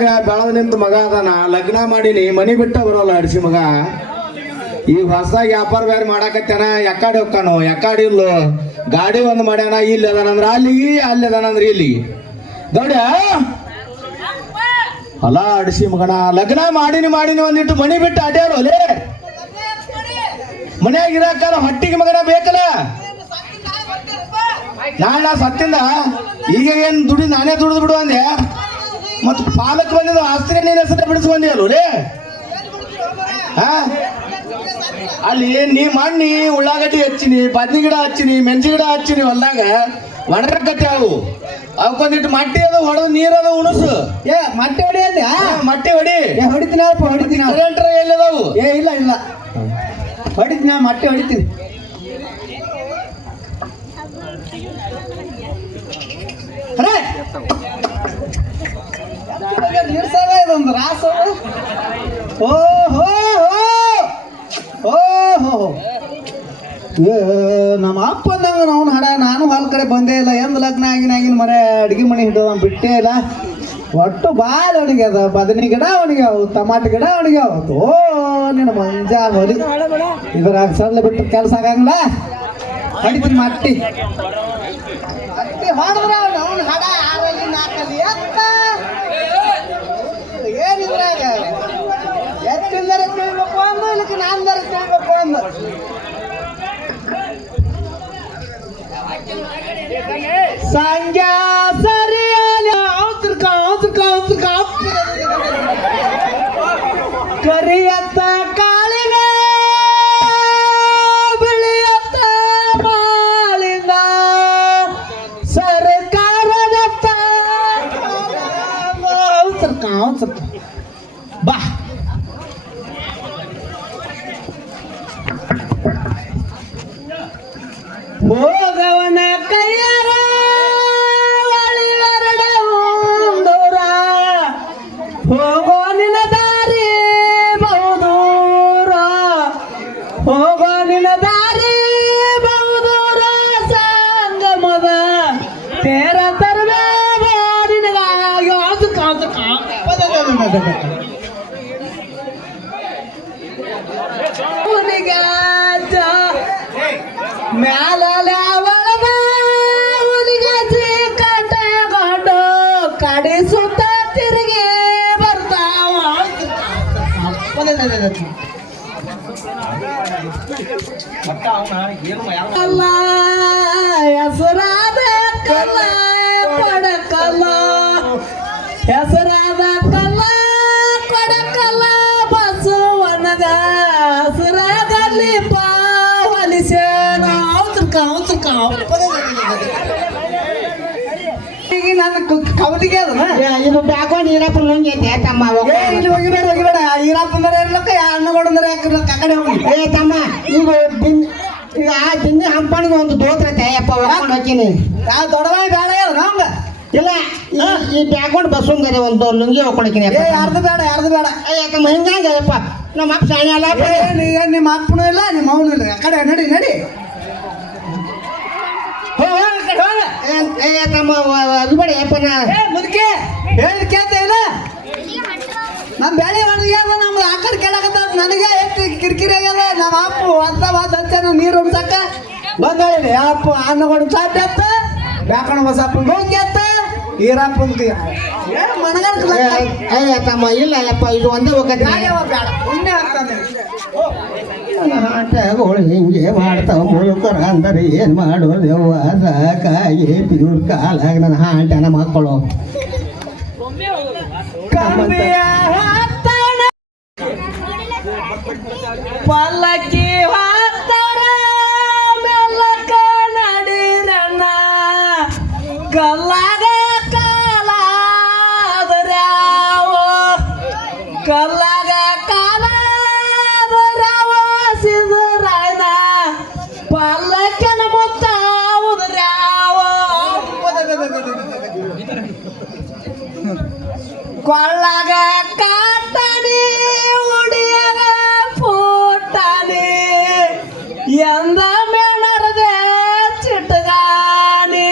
ಬೆಳದ ನಿಂತ ಮಗ ಅದಾನ, ಲಗ್ನ ಮಾಡೀನಿ, ಮನಿ ಬಿಟ್ಟ ಬರೋಲ್ಲ ಅಡಿಸಿ ಮಗ. ಈಗ ಹೊಸದಾಗಿ ವ್ಯಾಪಾರ ಬೇರೆ ಮಾಡಾಕತ್ತೇನ ಎಕ್ಕಾಡಿ ಹೋಗ್ತಾನೋ ಎಕ್ಕಾಡಿ ಇಲ್ಲೋ. ಗಾಡಿ ಒಂದು ಮಾಡ್ಯಾನ, ಇಲ್ಲಿ ಅದಾನಂದ್ರ ಅಲ್ಲಿ ಅಲ್ಲಿ ಅದಾನಂದ್ರ ಇಲ್ಲಿ. ದೊಡ್ಡ ಅಲ ಅಡಿಸಿ ಮಗನ, ಲಗ್ನ ಮಾಡಿನಿ ಮಾಡಿನಿ ಒಂದಿಟ್ಟು ಮನಿ ಬಿಟ್ಟು ಅಡ್ಯಾಡು ಅಲ್ಲಿ ಮನ್ಯಾಗ ಇರಾಕಲ್ಲ, ಹೊಟ್ಟಿಗೆ ಮಗನ ಬೇಕಲ್ಲ. ನಾಳೆ ಸತ್ತಿಂದ, ಈಗ ಏನ್ ದುಡಿ, ನಾನೇ ದುಡಿದು ಬಿಡು ಅಂದೆ. ಮತ್ ಪಾಲಕ್ ಬಂದಿದ ಆಸ್ತಿ ನೀನ್ ಹೆಸರು ಬಿಡಿಸ್ಕೊಂಡಿ ಅಲ್ಲ ಹಾ ಅಲ್ಲಿ ನೀ ಮಣ್ಣಿ ಉಳ್ಳಾಗಡ್ಡಿ ಹಚ್ಚಿನಿ ಬದ್ನಿ ಗಿಡ ಹಚ್ಚಿನಿ ಮೆಣಸಿ ಗಿಡ ಹಚ್ಚಿನಿ ಹೊಲ್ದಾಗ ಒಣರ ಕಟ್ಟೆ ಅವು. ಅವಕ್ಕೊಂದಿಟ್ಟು ಮಟ್ಟಿ ಅದು ಹೊಡೆದು ನೀರದ ಉಣಸು. ಏ ಮಟ್ಟೆ ಹೊಡಿ ಅಲ್ಲಿ ಮಟ್ಟಿ ಹೊಡಿ. ಏ ಹೊಡಿತೀನಿ ಅಪ್ಪ ಹೊಡಿತೀನಿ ಕರೆಂಟ್ರ ಎಲ್ಲಿದಾವು? ಏ ಇಲ್ಲ ಇಲ್ಲ. ಹೊಡಿತೀನಿ ಮಟ್ಟೆ ಮತ್ತೆ ಹೊಡಿತೀನಿ. ಅರೆ ಇದೊಂದು ರಾಸ. ಓ ಹೋ ಓ ಹೋ ನಮ್ಮ ಅಪ್ಪ ಅಂದಂಗ ನಾವು ಹಡ ನಾನು ಹೊಲ ಕಡೆ ಬಂದೇ ಇಲ್ಲ. ಎಂದ್ ಲಗ್ನ ಆಗಿನ ಆಗಿನ ಮರೆ, ಅಡಿಗೆ ಮನೆ ಹಿಡಿದ ಬಿಟ್ಟೇ ಇಲ್ಲ. ಒಟ್ಟು ಬಾಲ್ ಒಣಗ್ಯದ, ಬದನಿ ಗಿಡ ಒಣಗ್ಯಾವ, ಟಮಾಟ ಗಿಡ ಒಣಗ್ಯಾವ. ಓ ನಿನ್ನ ಮಂಜಾ ಹೊಲಿ ಇದ್ರಾಗ ಸಣ್ಣ ಬಿಟ್ಟು ಕೆಲಸ ಆಗಂಗಿಲ್ಲ. ಅಡಿಗೆ ಮಟ್ಟಿ. ಹೊಡೆದ್ರ ಸಂಜೆ ಅವತ್ರಕ ಕರಿಯತ್ತ ಕಾಳಿನ ಬಿಳಿಯತ್ತ ಮಾಲಿನ ಸರ್ಕಾರದತ್ತ. ಬಾ. ಹೋಗವನ ಹೆಸರಾದ ಕಲ್ಲ ಪಡಕಲ್ಲ ಹೆಸರಾದ ಈಗ ನನ್ನ ಕವಲಿಗೆ ಅದನ ಇದು ಬ್ಯಾಗ್ಕೊಂಡು ನೀರಪ್ಪ ಲುಂಗಿ ಐತೆ ತಮ್ಮ ಇಲ್ಲಿ ಹೋಗಿಬೇಡ ಹೋಗಿಬೇಡ ಈರಪ್ಪ ಅಂದ್ರೆ ಇರ್ಲಕ್ಕ ಅಣ್ಣ ಅಂದ್ರೆ ಆ ಕಡೆ ಹೋಗಿ. ಏ ತಮ್ಮ ಈಗ ದಿನ್ ಈಗ ಆ ದಿನ್ನಿ ಹಂಪಣಿಗೆ ಒಂದು ದೋತ್ರ ಐತೆ ಅಯ್ಯಪ್ಪ ಹೊಡ್ಕೊಂಡು ಹೋಗ್ತೀನಿ. ಆ ದೊಡ್ಡವಾಗಿ ಬೇಡ ಹೇಳ ನಮ್ಗ. ಇಲ್ಲ ಈ- ಈ ಬ್ಯಾಗ್ಕೊಂಡು ಬಸ್ಸಂಗರೆ ಒಂದು ಲುಂಗಿ ಹೋಗ್ಕೊಳಕಿನಿ ಯಾರ್ದು ಬೇಡ ಯಾರ್ದು ಬೇಡ ಯಾಕಮ್ಮ ಹಿಂಗಂಗ ಅಯ್ಯಪ್ಪ ನಮ್ಮ ಅಪ್ಪ ಶಾಣೆ ಅಲ್ಲ ನಿಮ್ಮ ಅಪ್ಪನೂ ಇಲ್ಲ ನಿಮ್ಮ ಅವನು ಇಲ್ಲ. ಆ ಕಡೆ ನಡಿ ನಡಿ. ಹೋ. ತಮ್ಮ ನಾ ಮುದುಕೆ. ಕೇಳ್ತ ಇಲ್ಲ? ನಮ್ ಬೆಳೆ ಒಣಗ್ಯಾದ ನಮ್ದು ಆಕಡೆ ಕಡೆ ಕೇಳಕತ್ತ ನನಗೆ ಎಷ್ಟು ಕಿರಿಕಿರಿ ಆಗ್ಯದ. ನಮ್ಮ ಅಪ್ಪ ಹಚ್ಚನ ನೀರು ಉಣ್ಸಕ್ಕ ಬಂದ ಅಪ್ಪ ಅನ್ನ ಸಾಟ್ ಎತ್ತ ಬ್ಯಾಕಣ ಬಸಪ್ಪ ಹೋಗಿ ಎತ್ತ ಏ ತಮ್ಮ ಇಲ್ಲ ಅಯ್ಯಪ್ಪ ಇದು ಒಂದೇ ಆಟಗಳು ಹಿಂಗೆ ಮಾಡ್ತಾವ ಮುಳುಕರ ಅಂದರೆ ಏನು ಮಾಡೋದು ಯವ್ವ ಸಾಕಾಗಿ ಪಿಯೂರ್ ಕಾಲಾಗ ನನ್ನ ಹಾಂಟನ ಮಕ್ಕಳು ಕೊಳ್ಳಗ ಕಾತನಿ ಉಡಿಯರ ಪೂಟನಿ, ಎಂದ ಮೇಣರದೆ ಚಿಟ್ಟಗಾನಿ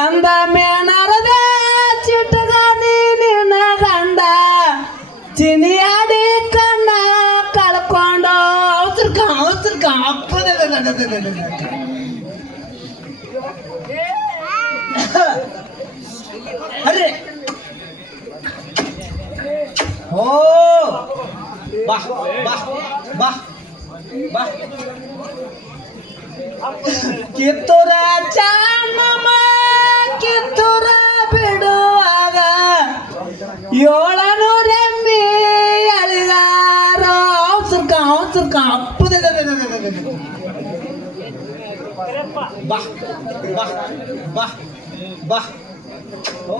ಎಂದ ಮೇಣರದೆ ಚಿಟ್ಟಗಾನಿ ನಿನ್ನ ಗಂಡ. ಚಿನಿಯಾಡಿ ಕಣ್ಣ ಕಳ್ಕೊಂಡು ಅವಸರ್ಕ ಅವಸರ್ಕ ಅಪ್ಪದ ಬಾ ಬಾ ಬಾ ಬಾ ಕಿತ್ತೂರ ಚಾಮಮ್ಮ ಕಿತ್ತೂರ ಬಿಡುವಾಗ ಏಳನೂರೆಂಬಿ ಅಳಿಗಾರ ಅವಸರ್ಕ ಸುರ್ಕ ಅಪ್ಪದೆ ಬಾ ಬಾ ಬಾ ಓ.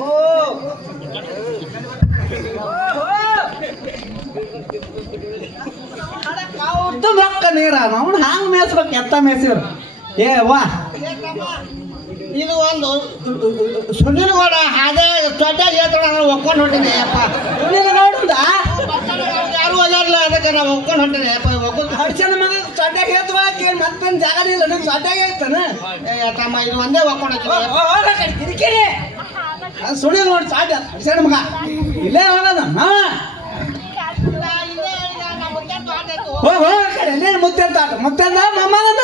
ಅವತ್ತು ರೊಕ್ಕ ನೀರ ಅವ್ನು ಹಂಗೆ ಮೇಸ್ಬೇಕು ಎತ್ತ ಮೇಸಿರು ಏ ವಾ ಇದು ಒಂದು ಸುನಿಲ್ ಗೌಡ ಹಾಗೆ ದೊಡ್ಡ ಹೇಳ್ತಾಳ ನಾನು ಒಪ್ಕೊಂಡು ಹೊಂಟಿದ್ದೆ ಅಪ್ಪ ನೋಡುದ ಯಾರು ಹೋಗ್ಯಾರಲ್ಲ ಅದಕ್ಕೆ ನಾವು ಒಪ್ಕೊಂಡು ಹೊಂಟಿದ್ದೆ ಅಪ್ಪ ಒಪ್ಕೊಂಡು ಹರ್ಷನ ಮಗ ಸಡ್ಯಾಗ ಹೇಳ್ತವ ಕೇಳಿ ಮತ್ತೊಂದು ಜಾಗ ಇಲ್ಲ ನಾನು ಸಡ್ಯಾಗ ಹೇಳ್ತಾನ ತಮ್ಮ ಇದು ಒಂದೇ ಒಪ್ಕೊಂಡು ಅದು ಸುಳಿ ನೋಡಿ ಸಾಧ್ಯ ಹರ್ಷನ ಮಗ ಇಲ್ಲೇ ಹೋಗೋದ ನಾವ ಹೋಗ್ ಹೋಗ್ ಕಡೆ ಎಲ್ಲೇ ಮುತ್ತೆಂತ ಆಟ. ಮುತ್ತೆಂದ ಮಮ್ಮನಂದ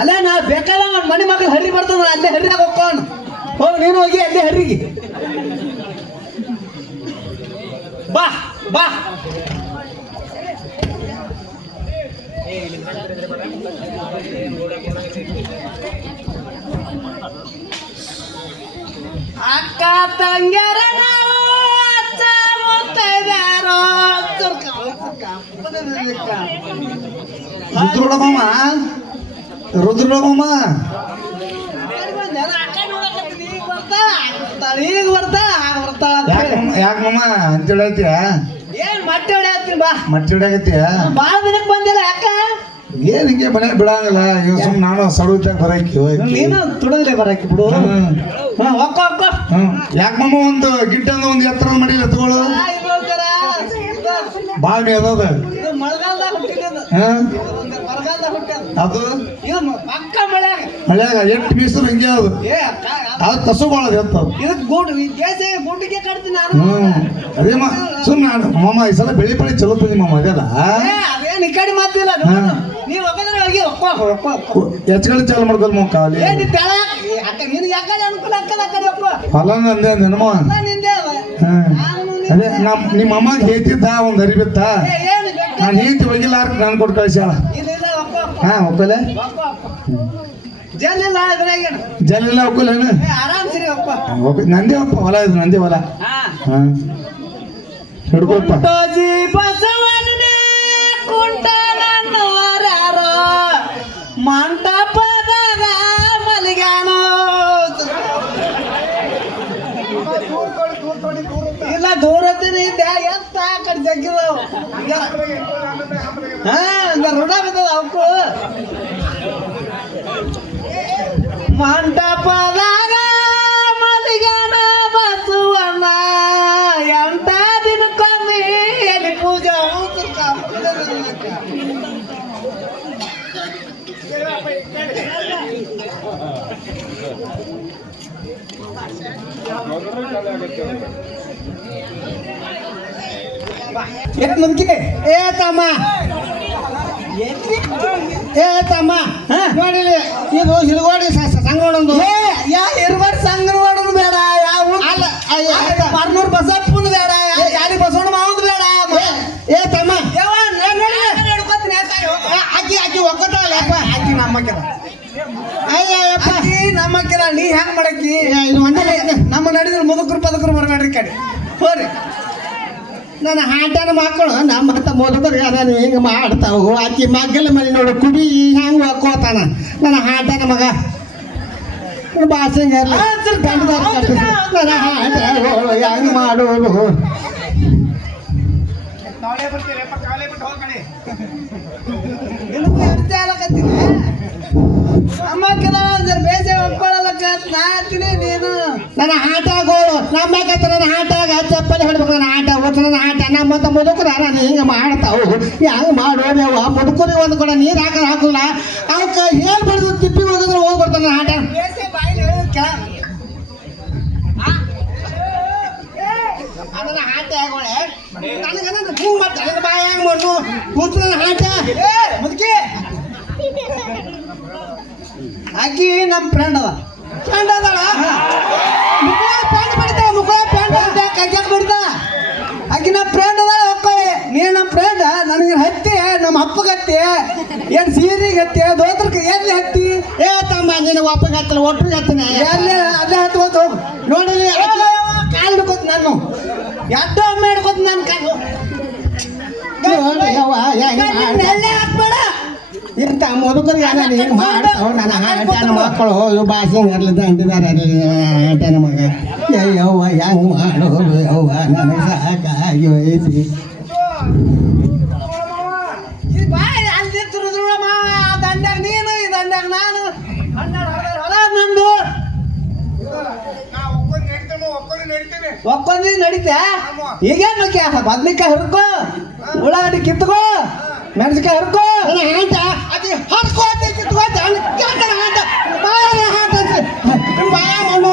ಅಲ್ಲೇ ನಾ ಬೇಕಾದ ಮನೆ ಮಕ್ಕಳು ಹರಿ ಬರ್ತದ, ಅಲ್ಲೇ ಹರಿ ಹೋಗ್ಕೊಂಡು ಹೋಗಿ ನೀನು ಹೋಗಿ ಅಲ್ಲೇ ಹರಿಗೆ. ಬಾ ಬಾ. ಅಕ್ಕ ತಂಗ್ಯಾರ ರುದ್ರೋಳಮ್ಮ ರುದ್ರೋಳಮ್ಮ ತಳಿ ಬರ್ತಾ ಆಗ ಬರ್ತಾ ಯಾಕೆ ಯಾಕೆ ಅಂತ ಹೇಳತ್ತೀಯ ಏನ್ ಮಟ್ಟೆ ಹೊಡ್ಯಾತ್ತೀನಿ ಬಾ. ಮಟ್ಟಿ ಹಿಡಿಯಾಕತ್ತೀಯ? ಬಾಳ ದಿನಕ್ಕೆ ಬಂದಿಲ್ಲ ಯಾಕ? ಏನ್ ಹಿಂಗೆ ಮನೆಗೆ ಬಿಡಂಗಿಲ್ಲ ಇವ್ ಸುಮ್ ನಾನು ಸಡುತ್ತಾಗ ಬರಕ್ಕೆ ನೀನು ತುಡದ್ಲೆ ಬರಕ್ಕೆ ಬಿಡು. ಒಕ್ಕ ಒಕ್ಕ ಯಾಕೆ ಒಂದು ಗಿಡ್ಡ ಒಂದು ಎತ್ತರ ಮಾಡಿಲ್ಲ ತಗೊಳು. ಮೇ ಅದ. ಅದು. ಮಳ್ಯಾಗ. ಎಷ್ಟು ಮೀಸರು ಹಿಂಗೆ ಅದು. ಅದು- ಅದು ಎಂತ ಅದೇ. ಸುಮ್ಮನೆ ಮಾಮ ಈ ಸಲ ಬೆಳಿ ಬೆಳಿ ಚಲೋ ತಂದಿ ಮಾಮ ಅದೆಲ್ಲ ಹಾ. ಎಚ್ಕಡೆ ಚಾಲು ಮಾಡ್ಕೊಲ್ ಮಮ್ಮ ಕಾಲಿ ಏ ನೀ ತೆಳ ಅಕ್ಕ ಅಂದೆ ನಮ್ಮ ನಿಮ್ಮ ಅಮ್ಮಗೆ ಹೇಳ್ತಿದ್ದ ಒಂದು ಅರಿಬಿತ್ತ? ನಾನು ಹೇಳ್ತಿ ಹೋಗಿಲ್ಲಾರ ನಾನು ಕೊಟ್ಟು ಕಳಿಸ್ಯಾಳ. ಹಾ ಒಪ್ಪಲೆ ಜಲ್ಲಿಲ್ಲ ಅದ್ರಾಗೇನು ಜಲ್ಲೆಲ್ಲ ಒಪ್ಪಲೇನು ಏ ಆರಾಮ್ ಸರಿ ಒಕ್ಕ ಒಪ್ಪ ನಂದೇ ಒಪ್ಪ ಹೊಲ ಇದು ನಂದೇ ಹೊಲ. ಹಾ. ಹಿಡ್ಕೊಪ್ಪ ಕುಂಟೋಜಿ ದೂರತಿನಿಂದ ಎತ್ತ ಕಡೆ ಜಗ್ಗಿದವು ಹಾ ಋಣ ಬಿದ್ದದ ಅವಕ್ಕೂ ಮಂಟಪದಾಗ ಮದಿಗಣ ಬಸವಣ್ಣ ಎಂತ ಏನ್ ನಂಬಿಕೆ. ಏ ತಮ್ಮ. ಏ ತಮ್ಮ? ನೋಡಿಲಿ ಇದು ಹಿಲ್ಗೋಡಿ ಸಂಗಡೊಂದು ಏ ಯಾ ಸಂಘ ಮಾಡೋದು ಬೇಡ ಯಾವ ಅಲ್ಲ? ಬರ್ನೂರ್ ಬಸಪ್ಪನ ಬೇಡ ಯಾ ಗಾಡಿ ಬಸವಣ್ಣ ಮಾವನ್ ಬೇಡ ಏ ತಮ್ಮ. ಯಾವ ನೋಡಿ ಆಕಿ ಆಕಿ ಒಕ್ಕತಾಳಪ್ಪ ಆಕಿ ನಮ್ಮಕ್ಕಿರ ಅಯ್ಯ ಅಯ್ಯಪ್ಪ ಅಕ್ಕಿ ನಮ್ಮಕ್ಕಿರ ನೀ ಹೆಂಗ್ ಮಾಡಕ್ಕಿ? ಇದು ನಮ್ಮ ನಡೆದ್ರೆ ಮುದುಕರು ಪದಕರು ಬರಬೇಡ್ರಿ ಕಡೆ. ಹೋರಿ. ನನ್ನ ಹಾಟನ ಮಕ್ಕಳು ನಮ್ಮ ಹತ್ತ ಮೊದಲು ಅದನ್ನು ಹಿಂಗೆ ಮಾಡ್ತಾವು ಆಕಿ ಮಗ್ಗಲ ಮನೆ ನೋಡು ಕುಡಿ ಹೆಂಗೆ ಒಕ್ಕೋತಾನ ನನ್ನ ಹಾಟನ ಮಗ. ಬಾಸಿಂಗ ನನ್ನ ಹಾಟ ಹೆಂಗೆ ಮಾಡೋದು ನಿನಗೂ ಎಡ್ತೆ ಆಲಕತ್ತೀನಿ ನಮ್ಮಕ್ಕಿರ ಜರ ಬೇಸೆ ಒಪ್ಕೊಳ್ಳಲಕ್ಕ ನಾ ಹತ್ತೀನಿ ನೀನು. ನನ್ನ ಆಟಗಳು ನಮ್ಮ ಕತ್ತ ನನ್ನ ಆಟಾಗ ಚಪ್ಪಲಿ ಹೊಡ್ಬೇಕು ನನ್ನ ಆಟ ಓದ್ತು ನನ್ನ ಆಟ ನಮ್ಮಂತ ಮುದುಕರ ನಾನು ಹಿಂಗೆ ಮಾಡ್ತಾವು. ಹೆಂಗೆ ಮಾಡೋದೇವ ಮುದುಕರಿ ಒಂದು ಕೂಡ ನೀರು ಹಾಕೋ ಹಾಕಲ್ಲ ಅವಕ್ಕೆ ಹೇಳಿ ಬಿಡ್ದು ತಿಪ್ಪಿ ಹೋಗಿದ್ರೆ ಹೋಗ್ಬಿಡ್ತಾನೆ ಆಟ ಅದನ್ನ ಆಟ ಆಗೋಳೆ ನನಗೆ ಹೂ ಮತ್ತೆ ನನಗೆ ಬಾಯ ಹೆಂಗೆ ಮಾಡು ಕೂತು ನನ್ನ ಆಟ ಏ ಮುದುಕಿ. ಆಕಿ ನಮ್ಮ ಫ್ರೆಂಡ್ ಅದ ಫ್ರೆಂಡ್ ಅದಳ? ಕೈಜಾಕ್ ಬಿಡ್ತಾಳ ಆಕಿ ನಮ್ಮ ಫ್ರೆಂಡ್ ಅದ ಒಕ್ಕಳಿ ನೀ ನಮ್ಮ ಫ್ರೆಂಡ್ ನನಗೆ ಹತ್ತಿ ನಮ್ಮ ಅಪ್ಪಗೆ ಹತ್ತಿ ಏನ್ ಸೀರಿಗೆ ಹತ್ತಿ ದೋತ್ರಕ್ಕೆ ಎಲ್ಲಿ ಹತ್ತಿ? ಏ ತಮ್ಮ ನಿನ್ನ ಒಪ್ಪಗೆ ಹತ್ತಲ್ಲ ಒಟ್ಟಿಗೆ ಹತ್ತಿನ. ಎಲ್ಲಿ ಅಲ್ಲೇ ಹತ್ತು ಹೋಗು ನೋಡಿ ಕಾಲು ಹಿಡ್ಕೊತ ನಾನು. ಎಡ್ಡು ಒಮ್ಮೆ ಹಿಡ್ಕೊತ ನಾನು ಕಾಲು. ಎಲ್ಲೇ ಹಾಕ್ಬೇಡ. ಇಂಥ ಮುದುಕರು ನನ್ನ ಆಟನ ಮಕ್ಕಳು ಇವು ಭಾಷೆ ಇರ್ಲಿದ್ದ ಅಂಟಿದ್ದಾರೆ ಆಟನ ಮಗ. ಯವ್ವ ಹೆಂಗ್ ಮಾಡೋದು ಯವ್ವ ನನಗೆ ಸಾಕಾಗಿ ಹೋಯ್ತಿ. ಈ ಬಾಯಿ ಈಗೇನು ಮಾವ ಆ ದಂಡ್ಯಾಗ ನೀನು ಮೆಣಸಿನ್ಕಾಯಿ ಹರ್ಕೋ. ಆಯ್ತಾ? ಅದೇ ಹರ್ಕೋ ಅಂತ ಕಿತ್ಕೋತ ಕೇಳ್ತಾರ ಆಟ. ಬಾಯ ಹಾಟ ಬಾಯ ಮಣ್ಣು